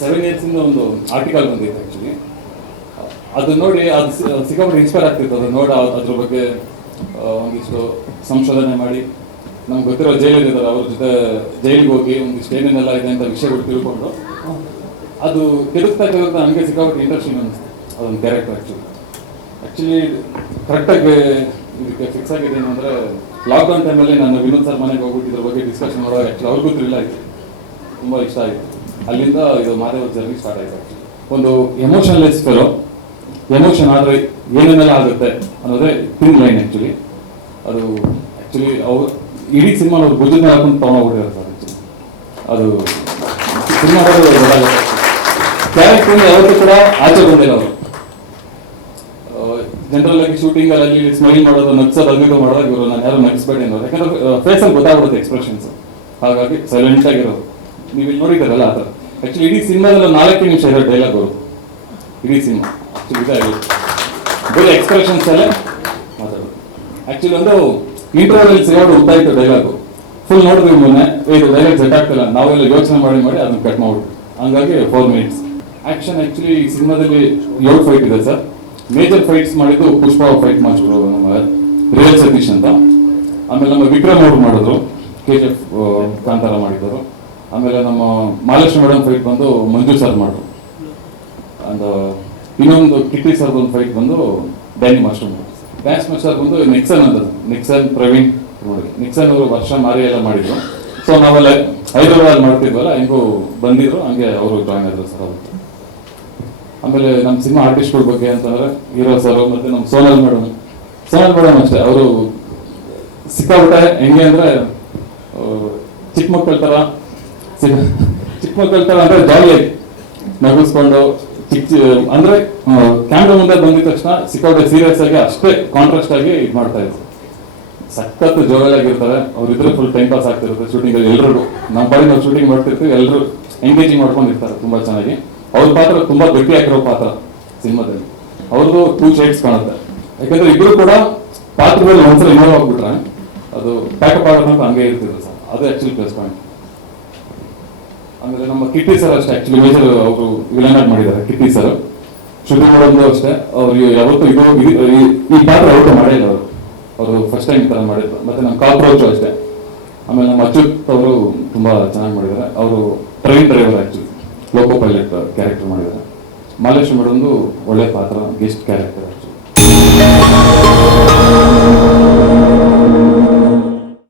Seven ಏಟ್ಸಿಂದ ಒಂದು article ಬಂದಿತ್ತು actually ಅದು ನೋಡಿ ಅದು ಸಿಕ್ಕಾಪಟ್ಟೆ ಇನ್ಸ್ಪೈರ್ ಆಗ್ತಿತ್ತು. ಅದು ನೋಡಿ, ಅದ್ರ ಬಗ್ಗೆ ಒಂದಿಷ್ಟು ಸಂಶೋಧನೆ ಮಾಡಿ. ನಮ್ಗೆ ಗೊತ್ತಿರೋ ಜೈಲಿದ್ದಾರೆ ಅವ್ರ ಜೊತೆ ಜೈಲಿಗೆ ಹೋಗಿ ಒಂದಿಷ್ಟು ಏನೇನೆಲ್ಲ ಇದೆ ಅಂತ ವಿಷಯಗಳು ತಿಳ್ಕೊಂಡು. ಅದು ತಿರುಗ್ತಾ ಕೆಡುಕ್ತಾ ನನಗೆ ಸಿಕ್ಕಾಪಟ್ಟೆ ಇಂಟ್ರೆಸ್ಟಿಂಗ್ ಅನಿಸ್ತು ಅದೊಂದು ಕ್ಯಾರೆಕ್ಟರ್ ಆ್ಯಕ್ಚುಲಿ ಆ್ಯಕ್ಚುಲಿ ಕರೆಕ್ಟಾಗಿ ಇದಕ್ಕೆ ಫಿಕ್ಸ್ ಆಗಿದೆ ಅಂದರೆ ಲಾಕ್ಡೌನ್ ಟೈಮಲ್ಲಿ ನಾನು ವಿನೋದ್ ಸರ್ ಮನೆಗೆ ಹೋಗ್ಬಿಟ್ಟು ಇದ್ರ ಬಗ್ಗೆ ಡಿಸ್ಕಷನ್ ಮಾಡುವಾಗ ಆ್ಯಕ್ಚುಲಿ ಅವ್ರಿಗೂ ಥ್ರಿಲ್ ಆಯಿತು. ತುಂಬ ಇಷ್ಟ ಆಯಿತು. ಅಲ್ಲಿಂದ ಇದು ಮಾದೇವ ಜರ್ನಿ ಸ್ಟಾರ್ಟ್ ಆಯಿತು. ಒಂದು ಎಮೋಷನ್ಲೆಸ್ ಫೆಲೋ ಎಮೋಷನ್ ಆದರೆ ಏನೇನೆಲ್ಲ ಆಗುತ್ತೆ ಅನ್ನೋದೇ ಥಿನ್ ಲೈನ್ ಆ್ಯಕ್ಚುಲಿ ಅದು ಆ್ಯಕ್ಚುಲಿ ಅವ್ರು ಇಡೀ ಸಿನಿಮಾ ಅವ್ರು ಬುದ್ಧಿ ಮೇಲೆ ಹಾಕೊಂಡು ತೊಗೊಂಡೋಗ್ಬಿಟ್ಟಿದ್ದಾರೆ ಸರ್ ಅದು ಸಿನಿಮಾ ಕ್ಯಾರೆಕ್ಟರ್ ಯಾವತ್ತೂ ಕೂಡ ಆಚೆ ಬಂದಿಲ್ಲ ಅವರು. ಜನರಲ್ ಆಗಿ ಶೂಟಿಂಗ್ ಅಲ್ಲಿ ಸ್ಮೈಲ್ ಮಾಡೋದು ನಗ್ಸೋದು ಅಲ್ಲಿ ಮಾಡೋದು ಇವರು ನಾನು ಯಾರು ನಗಿಸ್ಬೇಡಿ ಅನ್ನೋದು. ಯಾಕಂದ್ರೆ ಫೇಸ್ ಅಲ್ಲಿ ಗೊತ್ತಾಗ್ಬಿಡುತ್ತೆ ಎಕ್ಸ್ಪ್ರೆಷನ್ಸ್ ಹಾಗಾಗಿ ಸೈಲೆಂಟ್ ಆಗಿರೋದು ನೀವು ಇಲ್ಲಿ ನೋಡಿದಾರಲ್ಲ ಆ ಥರ ಆಕ್ಚುಲಿ ಇಡೀ ಸಿನಿಮಾದಲ್ಲಿ ನಾಲ್ಕು ನಿಮಿಷ ಇರೋ ಡೈಲಾಗ್ ಅವರು. ಇಡೀ ಸಿನಿಮಾ. ಇದಾಗಿ ಬೇರೆ ಎಕ್ಸ್ಪ್ರೆಷನ್ಸ್ ಅಲ್ಲೇ ಮಾತಾಡೋದು ಆಕ್ಚುಲಿ ಒಂದು ಇಂಟರ್ವಲ್ ಸಿಗೋದು ಉದ್ದ ಇತ್ತು ಡೈಲಾಗು ಫುಲ್ ನೋಡಿದ್ವಿ ಮೊನ್ನೆ. ಇದು ಡೈಲಾಗ್ ಸೆಟ್ ಆಗ್ತಿಲ್ಲ. ನಾವೆಲ್ಲ ಯೋಚನೆ ಮಾಡಿ ಮಾಡಿ ಅದನ್ನ ಕಟ್ ಮಾಡ್ಬಿಟ್ಟು ಹಂಗಾಗಿ ಫೋರ್ ಮಿನಿಟ್ಸ್ ಆಕ್ಷನ್ ಆಕ್ಚುಲಿ ಈ ಸಿನಿಮಾದಲ್ಲಿ ಏಳು ಫೈಟ್ ಇದೆ ಸರ್. ಮೇಜರ್ ಫೈಟ್ಸ್ ಮಾಡಿದ್ದು ಪುಷ್ಪ ಫೈಟ್ ಮಾಡಿಸ್ಬಿಡೋದು ನಮ್ಮ ರಿಯಲ್ ಸತೀಶ್ ಅಂತ. ಆಮೇಲೆ ನಮ್ಮ ವಿಕ್ರಮ್ ಅವರು ಮಾಡಿದ್ರು. ಕೆ ಜಿ ಎಫ್ ಕಾಂತಾರ ಮಾಡಿದ್ರು ಆಮೇಲೆ ನಮ್ಮ ಮಹಾಲಕ್ಷ್ಮಿ ಮೇಡಮ್ ಫೈಟ್ ಬಂದು ಮಂಜು ಸರ್ ಮಾಡಿದ್ರು ಅಂಡ್ ಇನ್ನೊಂದು ಕಿಟ್ಟಿ ಸರ್ ಒಂದು ಫೈಟ್ ಬಂದು ಡ್ಯಾನಿ ಮಾಸ್ಟರ್ ಡ್ಯಾನ್ಸ್ ಮಾಸ್ಟರ್ ಬಂದು ನಿಕ್ಸನ್ ಅಂತ ನಿಕ್ಸನ್ ಪ್ರವೀಣ್ ನೋಡಿ ನಿಕ್ಸನ್ ಅವರು ವರ್ಷ ಮಾರಿ ಎಲ್ಲ ಮಾಡಿದ್ರು. ಸೊ ನಾವೆಲ್ಲ ಹೈದರಾಬಾದ್ ಮಾಡ್ತಿದ್ವಲ್ಲ, ಹೆಂಗೂ ಬಂದಿದ್ರು. ಹಂಗೆ ಅವರು ಜಾಯ್ನ್ ಆದ್ರು ಸರ್ ಅವತ್ತು ಆಮೇಲೆ ನಮ್ಮ ಸಿನಿಮಾ ಆರ್ಟಿಸ್ಟ್ಗಳ ಬಗ್ಗೆ ಅಂತಂದ್ರೆ ಹೀರೋ ಸರ್ ಮತ್ತೆ ನಮ್ಮ ಸೋನಲ್ ಮೇಡಮ್ ಸೋನಲ್ ಮೇಡಮ್ ಅಷ್ಟೇ. ಅವರು ಸಿಕ್ಕಾಬಿಟ್ಟೆ ಹೆಂಗೆ ಅಂದ್ರೆ ಚಿಕ್ಕ ಮಕ್ಕಳ ಸಿ- ಚಿಕ್ಕ ಮಕ್ಕಳ ತರ ಅಂದ್ರೆ ಜಾಲಿಯಾಗಿ ನಗಿಸ್ಕೊಂಡು ಚಿಕ್ಕ, ಅಂದ್ರೆ ಕ್ಯಾಮ್ರಾ ಮುಂದೆ ಬಂದಿದ ತಕ್ಷಣ ಸಿಕ್ಕಾಪಟ್ಟೆ ಸೀರಿಯಸ್ ಆಗಿ ಅಷ್ಟೇ ಕಾಂಟ್ರಾಸ್ಟ್ ಆಗಿ ಇದು ಮಾಡ್ತಾ ಇದ್ರು. ಸಖತ್ ಅವ್ರ ಇದ್ರೆ ಫುಲ್ ಟೈಮ್ ಪಾಸ್ ಆಗ್ತಿರುತ್ತೆ ಶೂಟಿಂಗ್ ಎಲ್ರಿಗೂ. ನಮ್ಮ ಬಾರಿ ನಾವು ಶೂಟಿಂಗ್ ಮಾಡ್ತಿರ್ತೀವಿ ಎಲ್ಲರೂ ಎಂಗೇಜಿಂಗ್ ಮಾಡ್ಕೊಂಡಿರ್ತಾರೆ ತುಂಬಾ ಚೆನ್ನಾಗಿ. ಅವ್ರ ಪಾತ್ರ ತುಂಬಾ ಗಟ್ಟಿ ಆಗಿರೋ ಪಾತ್ರ ಸಿನಿಮಾದಲ್ಲಿ. ಅವ್ರದ್ದು ಟೂ ಶೇಡ್ಸ್ ಕಾಣುತ್ತೆ. ಯಾಕಂದ್ರೆ ಇಬ್ರು ಕೂಡ ಪಾತ್ರದಲ್ಲಿ ಒಂದ್ಸಲ ಇನ್ವಾಲ್ವ್ ಆಗ್ಬಿಟ್ರೆ ಅದು ಪ್ಯಾಕಪ್ ಆಗೋದಂತ ಹಂಗೆ ಇರ್ತಿದ್ರು ಸರ್. ಅದು ಆಕ್ಚುಲಿ ಪ್ಲಸ್ ಪಾಯಿಂಟ್ ಆಮೇಲೆ ನಮ್ಮ ಕಿಟ್ಟಿ ಸರ್ ಅಷ್ಟೇ ಆಕ್ಚುಲಿ ಮೇಜರ್ ಅವರು ವಿಲನ್ ಮಾಡಿದ್ದಾರೆ, ಕಿಟ್ಟಿ ಸರ್ ಶುರು ಮಾಡೋದು ಅಷ್ಟೇ ಅವ್ರು ಯಾವತ್ತೂ ಇದು ಈ- ಪಾತ್ರ ಯಾವತ್ತೂ ಮಾಡಿಲ್ಲ ಅವರು. ಅವರು ಫಸ್ಟ್ ಟೈಮ್ ತರ ಮಾಡಿದ್ರು ಮತ್ತೆ ನಮ್ಮ ಕಾಕ್ರೋಚ್ ಅಷ್ಟೇ. ಆಮೇಲೆ ನಮ್ಮ ಅಚ್ಯುತ್ ಅವರು ತುಂಬಾ ಚೆನ್ನಾಗಿ ಮಾಡಿದ್ದಾರೆ. ಅವರು train driver actually loco pilot character ಮಾಡಿದ್ದಾರೆ. ಮಾಲೇಶ್ವರ ಮೇಡಮ್ದು ಒಳ್ಳೆ ಪಾತ್ರ ಗೆಸ್ಟ್ ಕ್ಯಾರೆಕ್ಟರ್